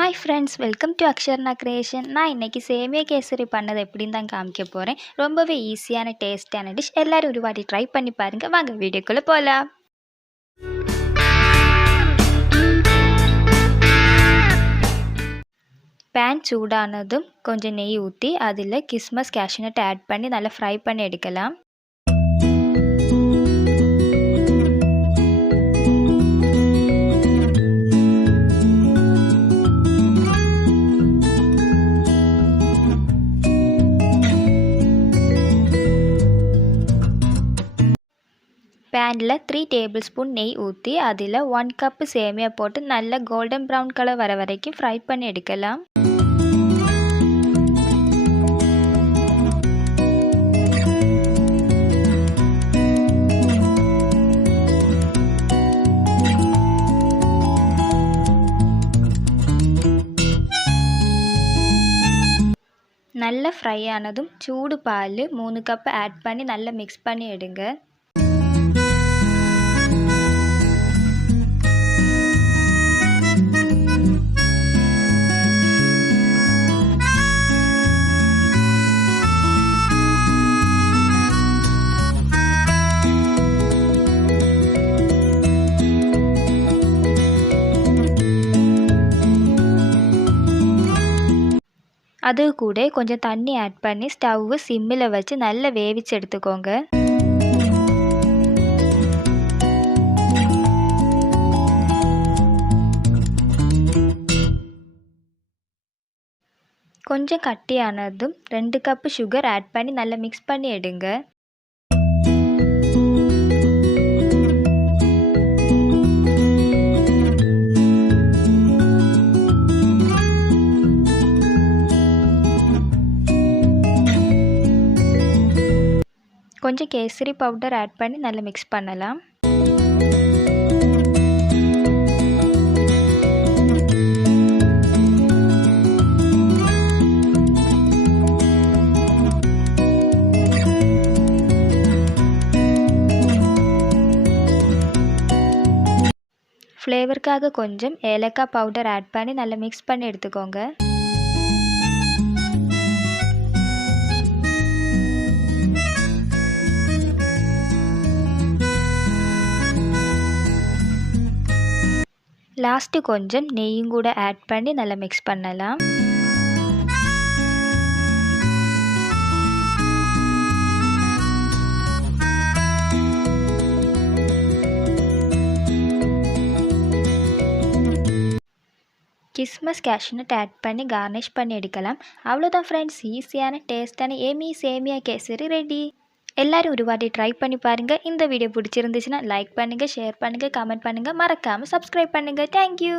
Hi friends, welcome to Aksharna creation. நான் இன்னைக்கு சேமியா கேசரி பண்ணது எப்படின்னு தான் காமிக்க போறேன். ரொம்பவே ஈஸியான டேஸ்டான டிஷ். எல்லாரும் ஒரு வாட்டி ட்ரை பண்ணி பாருங்க. வாங்க வீடியோக்குள்ள போலாம். பேன் சூடானதும் கொஞ்சம் நெய் ஊற்றி அதில் கிஸ்மஸ் கேஷ்யூநட் ஆட் பண்ணி நல்லா ஃப்ரை பண்ணி எடுக்கலாம். பேனில் 3 டேபிள் ஸ்பூன் நெய் ஊற்றி அதில் 1 கப்பு சேமியா போட்டு நல்லா கோல்டன் ப்ரௌன் கலர் வர வரைக்கும் ஃப்ரை பண்ணி எடுக்கலாம். நல்லா ஃப்ரை ஆனதும் சூடு பால் 3 கப் ஆட் பண்ணி நல்லா மிக்ஸ் பண்ணி எடுங்க. அது கூட கொஞ்சம் தண்ணி ஆட் பண்ணி ஸ்டவ் சிம்மில் வச்சு நல்லா வேவிச்சு எடுத்துக்கோங்க. கொஞ்சம் கட்டியானதும் 2 கப்பு சுகர் ஆட் பண்ணி நல்லா மிக்ஸ் பண்ணி எடுங்க. கொஞ்சம் கேசரி பவுடர் ஆட் பண்ணி நல்லா மிக்ஸ் பண்ணலாம். ஃப்ளேவருக்காக கொஞ்சம் ஏலக்காய் பவுடர் ஆட் பண்ணி நல்லா மிக்ஸ் பண்ணி எடுத்துக்கோங்க. லாஸ்ட்டு கொஞ்சம் நெய்யும் கூட ஆட் பண்ணி நல்லா மிக்ஸ் பண்ணலாம். கிஸ்மஸ் கேஷ்யூநட் ஆட் பண்ணி கார்னிஷ் பண்ணி எடுக்கலாம். அவ்வளோதான் ஃப்ரெண்ட்ஸ், ஈஸியான டேஸ்டான ஏமி சேமியா கேசரி ரெடி. எல்லாரும் ஒரு வாட்டி ட்ரை பண்ணி பாருங்கள். இந்த வீடியோ பிடிச்சிருந்துச்சுன்னா லைக் பண்ணுங்கள், ஷேர் பண்ணுங்கள், கமெண்ட் பண்ணுங்கள், மறக்காமல் சப்ஸ்கிரைப் பண்ணுங்கள். தேங்க்யூ.